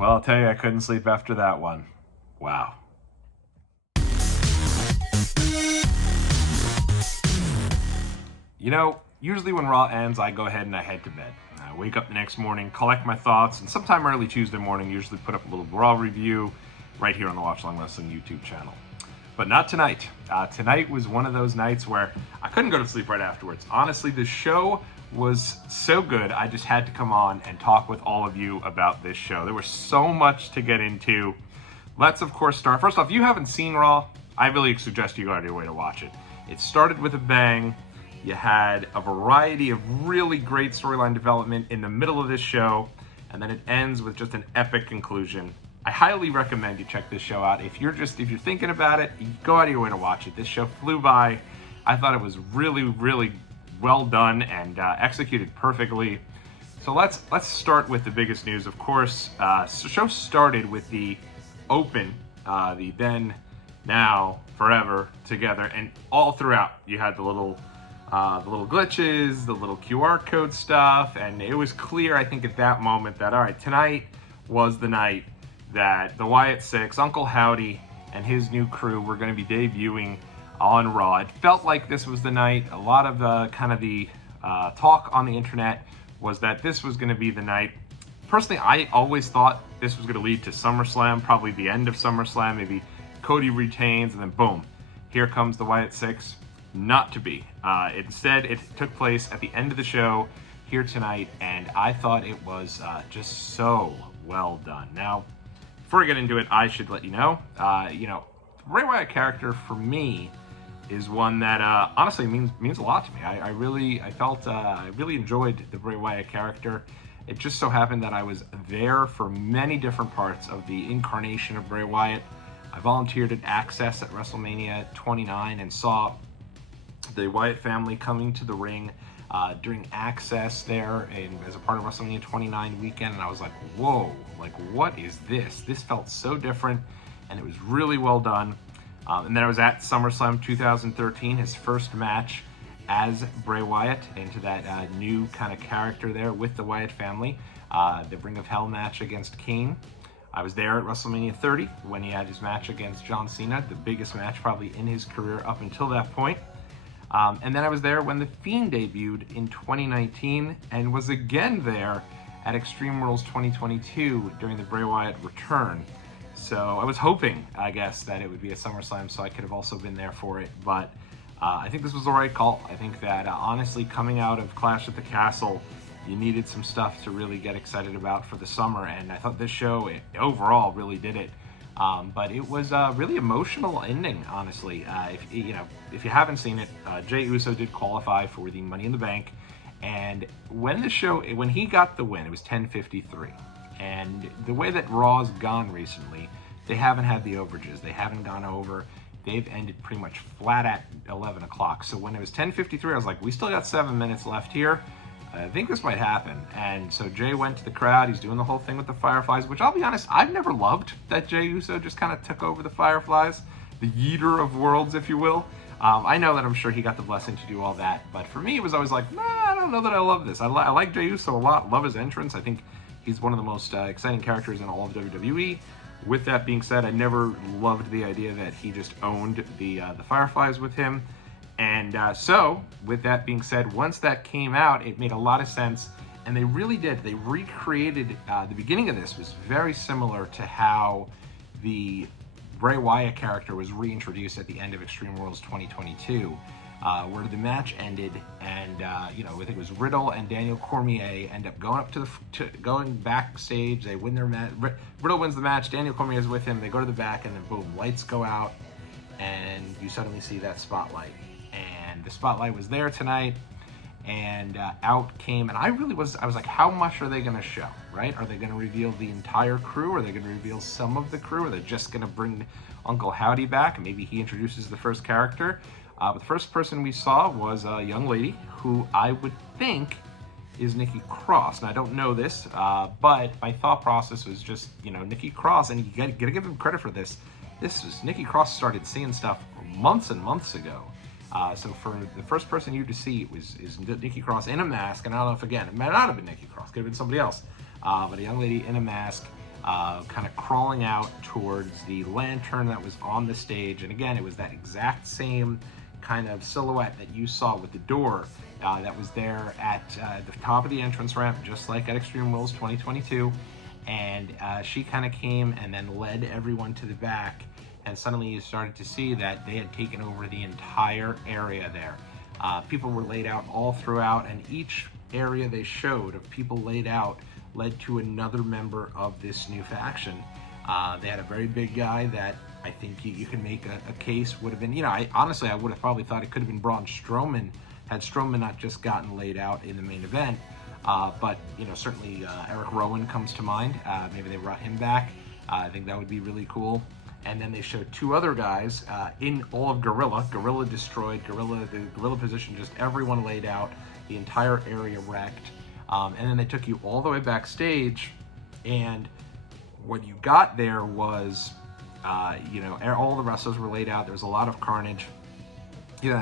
Well, I'll tell you, I couldn't sleep after that one. Wow. You know, usually when Raw ends, I go ahead and I head to bed. I wake up the next morning, collect my thoughts, and sometime early Tuesday morning, usually put up a little Raw review right here on the Watch Long Wrestling YouTube channel. But not tonight. Tonight was one of those nights where I couldn't go to sleep right afterwards. Honestly, the show was so good, I just had to come on and talk with all of you about this show. There was so much to get into. Let's, of course, start. First off, if you haven't seen Raw, I really suggest you go out of your way to watch it. It started with a bang. You had a variety of really great storyline development in the middle of this show, and then it ends with just an epic conclusion. I highly recommend you check this show out. If you're thinking about it, go out of your way to watch it. This show flew by. I thought it was really, really well done and executed perfectly. So let's start with the biggest news. Of course, the show started with the open, the then, now, forever together, and all throughout you had the little glitches, the little QR code stuff, and it was clear, I think, at that moment that, all right, tonight was the night that the Wyatt Six, Uncle Howdy, and his new crew were going to be debuting on Raw. It felt like this was the night. A lot of the talk on the internet was that this was going to be the night. Personally, I always thought this was going to lead to SummerSlam, probably the end of SummerSlam. Maybe Cody retains, and then boom, here comes the Wyatt Six. Not to be. Instead, it took place at the end of the show here tonight, and I thought it was just so well done. Now, before I get into it, I should let you know, the Bray Wyatt character for me is one that honestly means a lot to me. I really enjoyed the Bray Wyatt character. It just so happened that I was there for many different parts of the incarnation of Bray Wyatt. I volunteered at Access at WrestleMania 29 and saw the Wyatt family coming to the ring during Access there and as a part of WrestleMania 29 weekend, and I was like, whoa, like what is this? This felt so different, and it was really well done. And then I was at SummerSlam 2013, his first match as Bray Wyatt, into that new kind of character there with the Wyatt family, the Ring of Hell match against Kane. I was there at WrestleMania 30 when he had his match against John Cena, the biggest match probably in his career up until that point. And then I was there when The Fiend debuted in 2019 and was again there at Extreme Rules 2022 during the Bray Wyatt return. So I was hoping, I guess, that it would be a SummerSlam so I could have also been there for it. But I think this was the right call. I think that honestly, coming out of Clash at the Castle, you needed some stuff to really get excited about for the summer. And I thought this show overall really did it. But it was a really emotional ending, honestly. If you haven't seen it, Jey Uso did qualify for the Money in the Bank, and when he got the win, it was 10:53. And the way that Raw's gone recently, they haven't had the overages. They haven't gone over. They've ended pretty much flat at 11 o'clock. So when it was 10:53, I was like, we still got 7 minutes left here. I think this might happen. And so Jay went to the crowd. He's doing the whole thing with the Fireflies, which I'll be honest, I've never loved that Jey Uso just kind of took over the Fireflies, the yeeter of worlds, if you will. I know that I'm sure he got the blessing to do all that, but for me, it was always like, nah, I don't know that I love this. I like Jey Uso a lot, love his entrance. I think he's one of the most exciting characters in all of WWE. With that being said, I never loved the idea that he just owned the Fireflies with him. And so, with that being said, once that came out, it made a lot of sense, and they really did. They recreated, the beginning of this was very similar to how the Bray Wyatt character was reintroduced at the end of Extreme Rules 2022, where the match ended, and I think it was Riddle and Daniel Cormier end up going up going backstage. They win their match. Riddle wins the match. Daniel Cormier is with him. They go to the back, and then boom, lights go out, and you suddenly see that spotlight. And the spotlight was there tonight, and out came, and I was like, how much are they going to show, right? Are they going to reveal the entire crew? Are they going to reveal some of the crew? Are they just going to bring Uncle Howdy back? Maybe he introduces the first character. But the first person we saw was a young lady who I would think is Nikki Cross. Now, I don't know this, but my thought process was just, Nikki Cross, and you gotta give him credit for this. Nikki Cross started seeing stuff months and months ago. So for the first person you to see is Nikki Cross in a mask, and I don't know if, again, it might not have been Nikki Cross, could have been somebody else, but a young lady in a mask. kind of crawling out towards the lantern that was on the stage. And again, it was that exact same kind of silhouette that you saw with the door that was there at the top of the entrance ramp, just like at Extreme Rules 2022. And she kind of came and then led everyone to the back. And suddenly you started to see that they had taken over the entire area there. People were laid out all throughout, and each area they showed of people laid out led to another member of this new faction. They had a very big guy that I think you can make a case would have been, honestly, I would have probably thought it could have been Braun Strowman had Strowman not just gotten laid out in the main event. But, certainly Eric Rowan comes to mind. Maybe they brought him back. I think that would be really cool. And then they showed two other guys in all of Gorilla. Gorilla destroyed, the Gorilla position, just everyone laid out, the entire area wrecked. And then they took you all the way backstage, and what you got there was, all the wrestlers were laid out. There was a lot of carnage.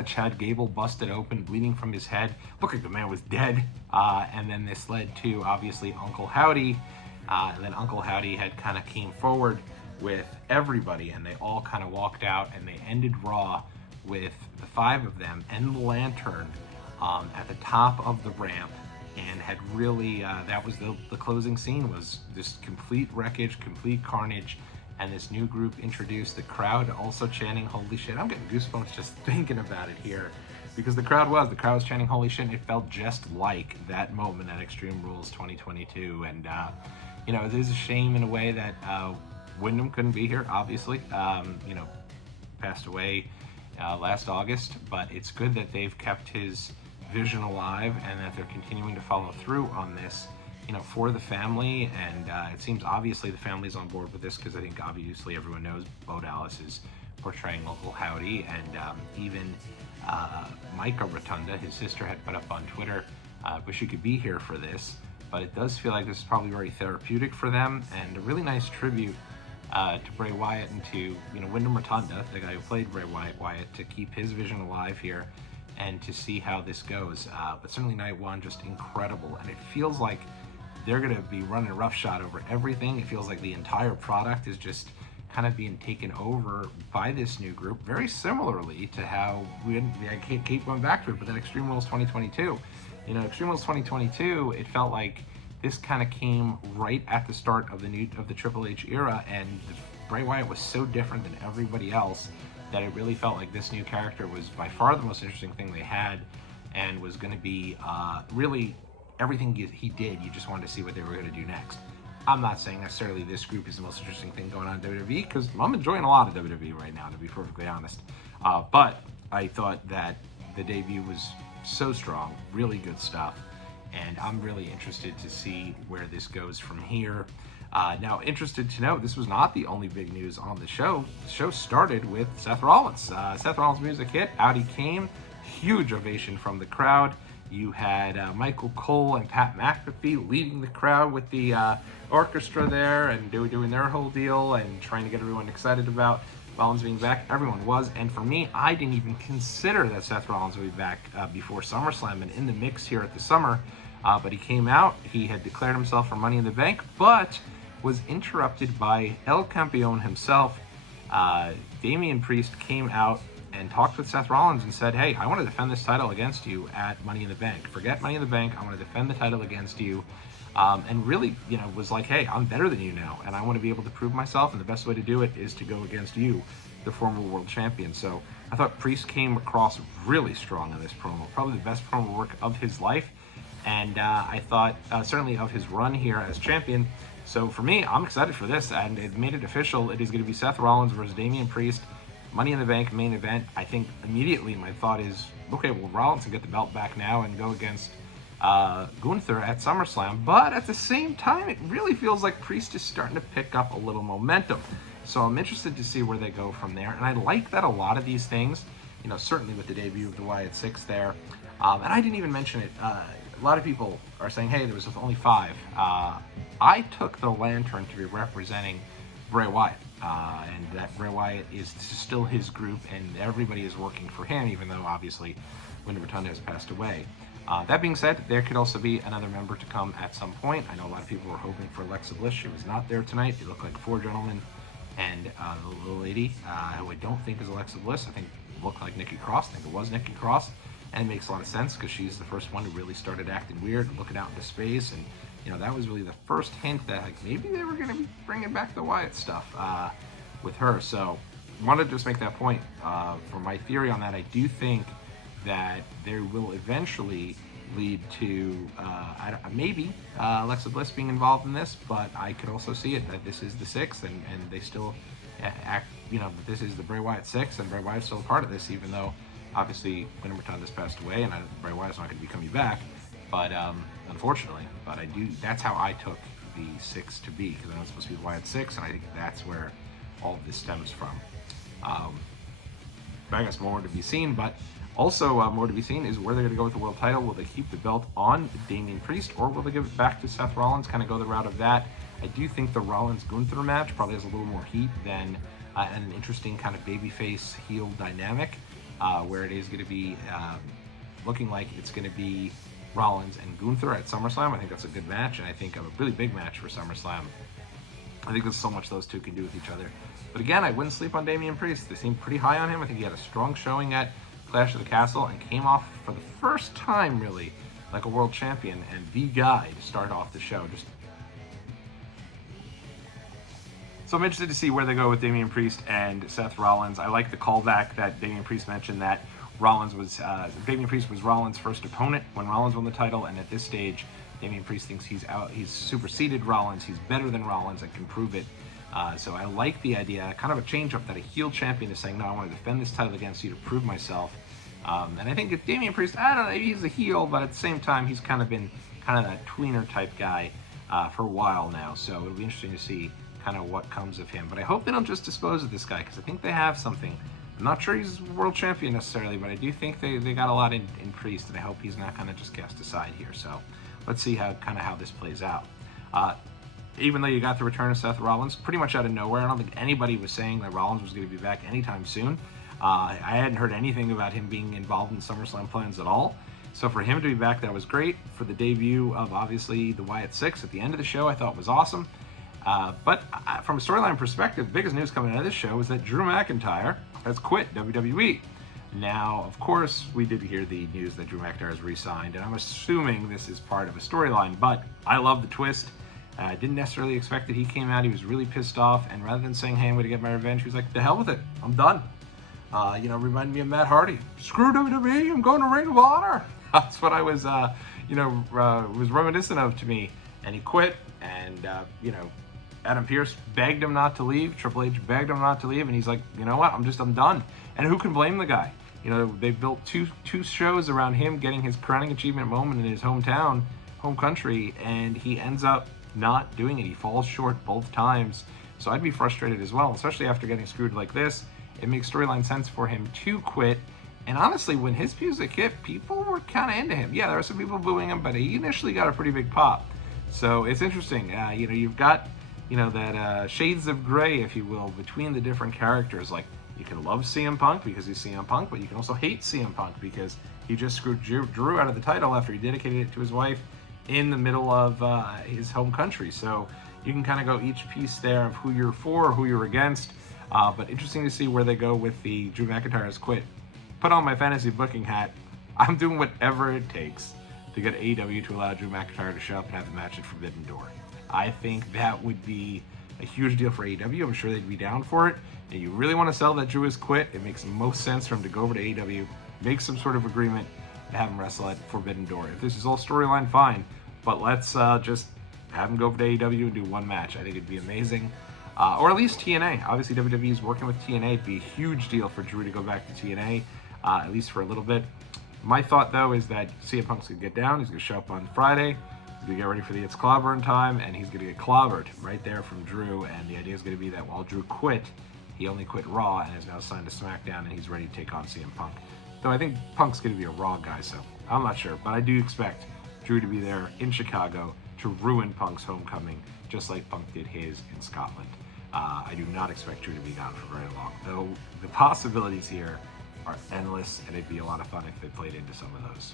Chad Gable busted open, bleeding from his head. Looked like the man was dead. And then this led to, obviously, Uncle Howdy. And then Uncle Howdy had kind of came forward with everybody, and they all kind of walked out, and they ended Raw with the five of them and the lantern at the top of the ramp, and had really, that was the closing scene, was just complete wreckage, complete carnage, and this new group introduced, the crowd also chanting holy shit. I'm getting goosebumps just thinking about it here, because the crowd was chanting holy shit, and it felt just like that moment at Extreme Rules 2022, and it is a shame in a way that Wyndham couldn't be here, obviously, passed away last August, but it's good that they've kept his vision alive and that they're continuing to follow through on this, for the family. And it seems obviously the family's on board with this, because I think obviously everyone knows Bo Dallas is portraying Uncle Howdy, and even Micah Rotunda, his sister, had put up on Twitter, wish you could be here for this, but it does feel like this is probably very therapeutic for them, and a really nice tribute to Bray Wyatt and to Wyndham Rotunda, the guy who played Bray Wyatt, to keep his vision alive here and to see how this goes. But certainly night one, just incredible, and it feels like they're going to be running roughshod over everything. It feels like the entire product is just kind of being taken over by this new group, very similarly to how I can't keep going back to it, but then Extreme Rules 2022. Extreme Rules 2022, it felt like this kind of came right at the start of the Triple H era, and Bray Wyatt was so different than everybody else that it really felt like this new character was by far the most interesting thing they had, and was going to be really everything he did. You just wanted to see what they were going to do next. I'm not saying necessarily this group is the most interesting thing going on in WWE, because I'm enjoying a lot of WWE right now, to be perfectly honest. But I thought that the debut was so strong, really good stuff. And I'm really interested to see where this goes from here. Now, interested to know, this was not the only big news on the show. The show started with Seth Rollins. Seth Rollins' music hit, out he came, huge ovation from the crowd. You had Michael Cole and Pat McAfee leading the crowd with the orchestra there, and doing their whole deal and trying to get everyone excited about Rollins being back. Everyone was, and for me, I didn't even consider that Seth Rollins would be back before SummerSlam and in the mix here at the Summer. But he came out, he had declared himself for Money in the Bank, but was interrupted by El Campeon himself. Damian Priest came out and talked with Seth Rollins and said, hey, I want to defend this title against you at Money in the Bank. Forget Money in the Bank, I want to defend the title against you. And really, was like, hey, I'm better than you now, and I want to be able to prove myself, and the best way to do it is to go against you, the former world champion. So I thought Priest came across really strong in this promo, probably the best promo work of his life. And I thought, certainly of his run here as champion. So for me, I'm excited for this, and it made it official. It is going to be Seth Rollins versus Damian Priest, Money in the Bank main event. I think immediately my thought is, okay, well, Rollins can get the belt back now and go against Gunther at SummerSlam. But at the same time, it really feels like Priest is starting to pick up a little momentum. So I'm interested to see where they go from there. And I like that a lot of these things, certainly with the debut of the Wyatt 6 there. And I didn't even mention it. A lot of people are saying, hey, there was only 5. I took the lantern to be representing Bray Wyatt, and that Bray Wyatt is still his group, and everybody is working for him, even though obviously Wyndham Rotunda has passed away. That being said, there could also be another member to come at some point. I know a lot of people were hoping for Alexa Bliss. She was not there tonight. They look like 4 gentlemen and the little lady, who I don't think is Alexa Bliss. I think it looked like Nikki Cross. I think it was Nikki Cross. And it makes a lot of sense because she's the first one who really started acting weird, looking out into space. And, you know, that was really the first hint that, like, maybe they were going to be bringing back the Wyatt stuff with her. So I wanted to just make that point. For my theory on that, I do think that there will eventually lead to maybe Alexa Bliss being involved in this, but I could also see it that this is the 6th and they still act, you know, this is the Bray Wyatt 6th and Bray Wyatt's still a part of this, even though obviously Wyndham Rotunda passed away and Bray Wyatt's not going to be coming back, but unfortunately, but that's how I took the 6 to be, because I know it's supposed to be Wyatt 6, and I think that's where all of this stems from. I guess more to be seen, but also more to be seen is where they're going to go with the world title. Will they keep the belt on Damian Priest, or will they give it back to Seth Rollins, kind of go the route of that? I do think the Rollins-Gunther match probably has a little more heat than an interesting kind of babyface heel dynamic, where it is going to be looking like it's going to be Rollins and Gunther at SummerSlam. I think that's a good match, and I think a really big match for SummerSlam. I think there's so much those two can do with each other. But again, I wouldn't sleep on Damian Priest. They seem pretty high on him. I think he had a strong showing at Clash of the Castle and came off for the first time, really, like a world champion and the guy to start off the show. So I'm interested to see where they go with Damian Priest and Seth Rollins. I like the callback that Damian Priest mentioned that Damian Priest was Rollins' first opponent when Rollins won the title, and at this stage, Damian Priest thinks he's superseded Rollins, he's better than Rollins and can prove it. So I like the idea, kind of a change-up that a heel champion is saying, no, I want to defend this title against you to prove myself. And I think if Damian Priest, I don't know, he's a heel, but at the same time, he's kind of been kind of that tweener type guy for a while now. So it'll be interesting to see kind of what comes of him. But I hope they don't just dispose of this guy, because I think they have something. I'm not sure he's world champion necessarily, but I do think they got a lot in Priest, and I hope he's not kind of just cast aside here. So let's see how this plays out. Even though you got the return of Seth Rollins pretty much out of nowhere, I don't think anybody was saying that Rollins was going to be back anytime soon. I hadn't heard anything about him being involved in SummerSlam plans at all. So for him to be back, that was great. For the debut of, obviously, the Wyatt 6 at the end of the show, I thought was awesome. But from a storyline perspective, the biggest news coming out of this show is that Drew McIntyre has quit WWE. Now, of course, we did hear the news that Drew McIntyre has re-signed, and I'm assuming this is part of a storyline, but I love the twist. I didn't necessarily expect that he came out. He was really pissed off, and rather than saying, hey, I'm going to get my revenge, he was like, the hell with it. I'm done. Reminded me of Matt Hardy. Screw WWE, I'm going to Ring of Honor. That's what I was, was reminiscent of to me. And he quit, and, Adam Pearce begged him not to leave. Triple H begged him not to leave, and he's like, you know what, I'm done. And who can blame the guy? You know, they built two shows around him getting his crowning achievement moment in his home country, and he ends up not doing it. He falls short both times. So I'd be frustrated as well, especially after getting screwed like this. It makes storyline sense for him to quit. And honestly, when his music hit, people were kind of into him. Yeah, there were some people booing him, but he initially got a pretty big pop. So it's interesting. You've got, that shades of gray, if you will, between the different characters. Like, you can love CM Punk because he's CM Punk, but you can also hate CM Punk because he just screwed Drew out of the title after he dedicated it to his wife in the middle of his home country. So you can kind of go each piece there of who you're for, who you're against. But interesting to see where they go with the Drew McIntyre has quit. Put on my fantasy booking hat. I'm doing whatever it takes to get AEW to allow Drew McIntyre to show up and have a match at Forbidden Door. I think that would be a huge deal for AEW. I'm sure they'd be down for it. And you really want to sell that Drew has quit, it makes the most sense for him to go over to AEW, make some sort of agreement, and have him wrestle at Forbidden Door. If this is all storyline, fine. But let's just have him go over to AEW and do one match. I think it'd be amazing. Or at least TNA. Obviously, WWE is working with TNA. It'd be a huge deal for Drew to go back to TNA, at least for a little bit. My thought, though, is that CM Punk's going to get down. He's going to show up on Friday. He's going to get ready for the It's Clobbering time, and he's going to get clobbered right there from Drew. And the idea is going to be that while Drew quit, he only quit Raw and is now signed to SmackDown, and he's ready to take on CM Punk. Though I think Punk's going to be a Raw guy, so I'm not sure. But I do expect Drew to be there in Chicago to ruin Punk's homecoming, just like Punk did his in Scotland. I do not expect Drew to be gone for very long, though the possibilities here are endless, and it'd be a lot of fun if they played into some of those.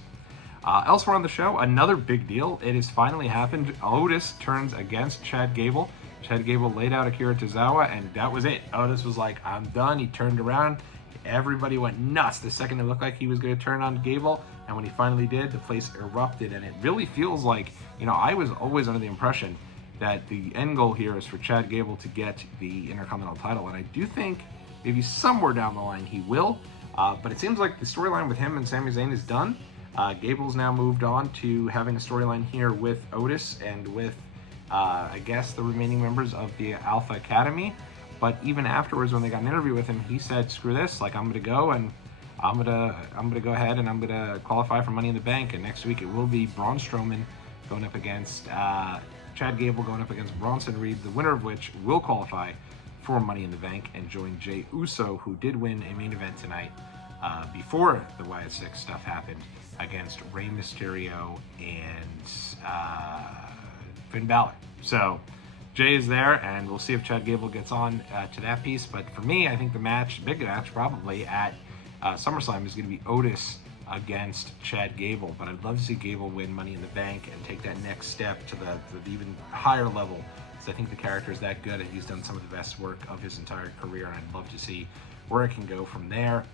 Elsewhere on the show, another big deal. It has finally happened. Otis turns against Chad Gable. Chad Gable laid out Akira Tozawa, and that was it. Otis was like, I'm done. He turned around. Everybody went nuts the second it looked like he was going to turn on Gable. And when he finally did, the place erupted. And it really feels like, I was always under the impression that the end goal here is for Chad Gable to get the Intercontinental title. And I do think maybe somewhere down the line he will. But it seems like the storyline with him and Sami Zayn is done. Gable's now moved on to having a storyline here with Otis and with, I guess, the remaining members of the Alpha Academy. But even afterwards, when they got an interview with him, he said, "Screw this! Like, I'm gonna go and I'm gonna go ahead and I'm gonna qualify for Money in the Bank." And next week it will be Braun Strowman going up against Chad Gable, going up against Bronson Reed, the winner of which will qualify for Money in the Bank and join Jey Uso, who did win a main event tonight before the Wyatt 6 stuff happened, against Rey Mysterio and Finn Balor. So Jey is there, and we'll see if Chad Gable gets on to that piece. But for me, I think the big match probably at SummerSlam is going to be Otis against Chad Gable. But I'd love to see Gable win Money in the Bank and take that next step to the even higher level. Because I think the character is that good, and he's done some of the best work of his entire career, and I'd love to see where it can go from there.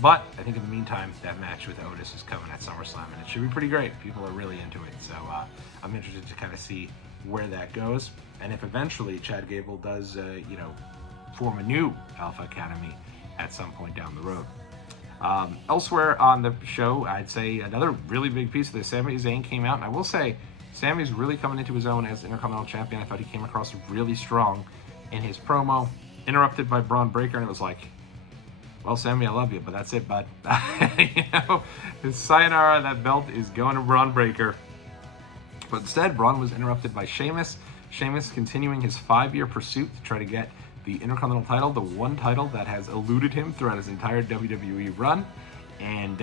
But I think in the meantime, that match with Otis is coming at SummerSlam, and it should be pretty great. People are really into it, so I'm interested to kind of see where that goes. And if eventually Chad Gable does, form a new Alpha Academy at some point down the road. Elsewhere on the show, I'd say another really big piece of this, Sami Zayn came out, and I will say, Sami's really coming into his own as Intercontinental Champion. I thought he came across really strong in his promo, interrupted by Bron Breakker, and it was like, well, Sami, I love you, but that's it, bud. His sayonara, that belt is going to Bron Breakker. But instead, Bron was interrupted by Sheamus. Sheamus continuing his 5-year pursuit to try to get the Intercontinental title, the one title that has eluded him throughout his entire WWE run. And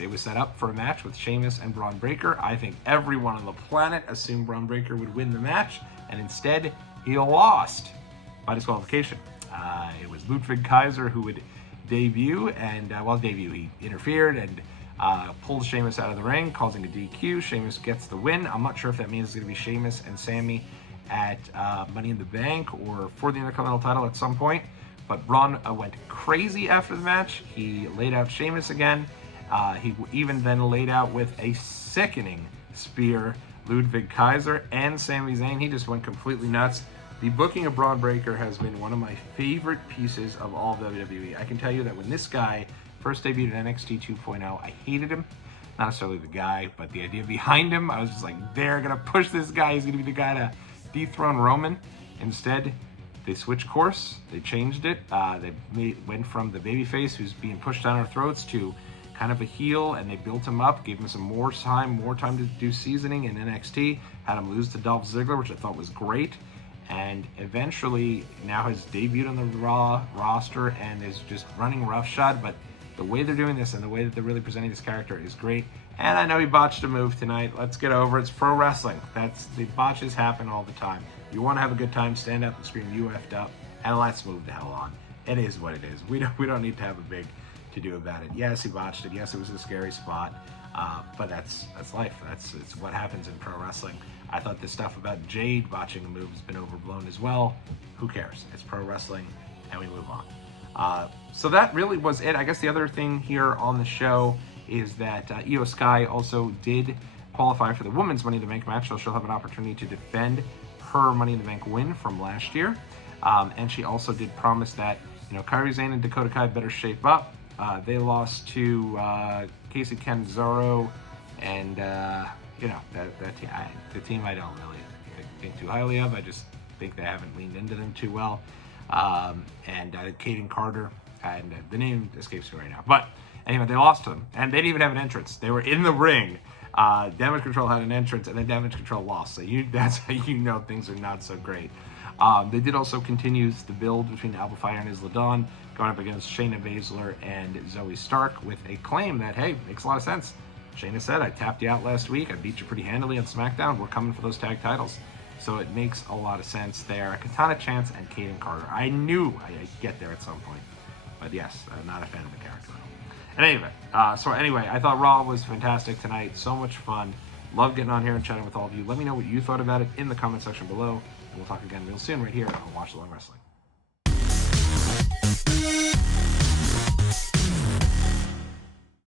it was set up for a match with Sheamus and Bron Breakker. I think everyone on the planet assumed Bron Breakker would win the match, and instead, he lost by disqualification. It was Ludwig Kaiser who would debut, and he interfered and pulled Sheamus out of the ring, causing a DQ. Sheamus gets the win. I'm not sure if that means it's going to be Sheamus and Sami at Money in the Bank or for the Intercontinental title at some point. But Braun went crazy after the match. He laid out Sheamus again. He even then laid out with a sickening spear Ludwig Kaiser and Sami Zayn. He just went completely nuts. The booking of Bron Breakker has been one of my favorite pieces of all of WWE. I can tell you that when this guy first debuted in NXT 2.0, I hated him. Not necessarily the guy, but the idea behind him. I was just like, they're going to push this guy. He's going to be the guy to dethrone Roman. Instead, they switched course. They changed it. They went from the babyface who's being pushed down our throats to kind of a heel, and they built him up, gave him some more time to do seasoning in NXT, had him lose to Dolph Ziggler, which I thought was great. And eventually now has debuted on the Raw roster and is just running roughshod. But the way they're doing this and the way that they're really presenting this character is great. And I know he botched a move tonight. Let's get over it. It's pro wrestling. The botches happen all the time. You want to have a good time, stand up and scream, "You effed up," and let's move the hell on. It is what it is. We don't need to have a big to-do about it. Yes, he botched it. Yes, it was a scary spot. But that's life. It's what happens in pro wrestling. I thought the stuff about Jade botching a move has been overblown as well. Who cares? It's pro wrestling, and we move on. So that really was it. I guess the other thing here on the show is that Io Sky also did qualify for the Women's Money in the Bank match, so she'll have an opportunity to defend her Money in the Bank win from last year. And she also did promise that, Kairi Sane and Dakota Kai better shape up. They lost to Casey Canzaro and the team I don't really think too highly of. I just think they haven't leaned into them too well. And Kaden Carter, and the name escapes me right now. But anyway, they lost to them, and they didn't even have an entrance. They were in the ring. Damage Control had an entrance, and then Damage Control lost. So that's how you know things are not so great. They did also continue the build between Alba Fire and Isla Dawn, going up against Shayna Baszler and Zoe Stark with a claim that, hey, makes a lot of sense. Shayna said, I tapped you out last week. I beat you pretty handily on SmackDown. We're coming for those tag titles. So it makes a lot of sense there. Katana Chance and Kaden Carter. I knew I'd get there at some point. But yes, I'm not a fan of the character. Anyway, I thought Raw was fantastic tonight. So much fun. Love getting on here and chatting with all of you. Let me know what you thought about it in the comment section below. And we'll talk again real soon right here on Watch Along Wrestling.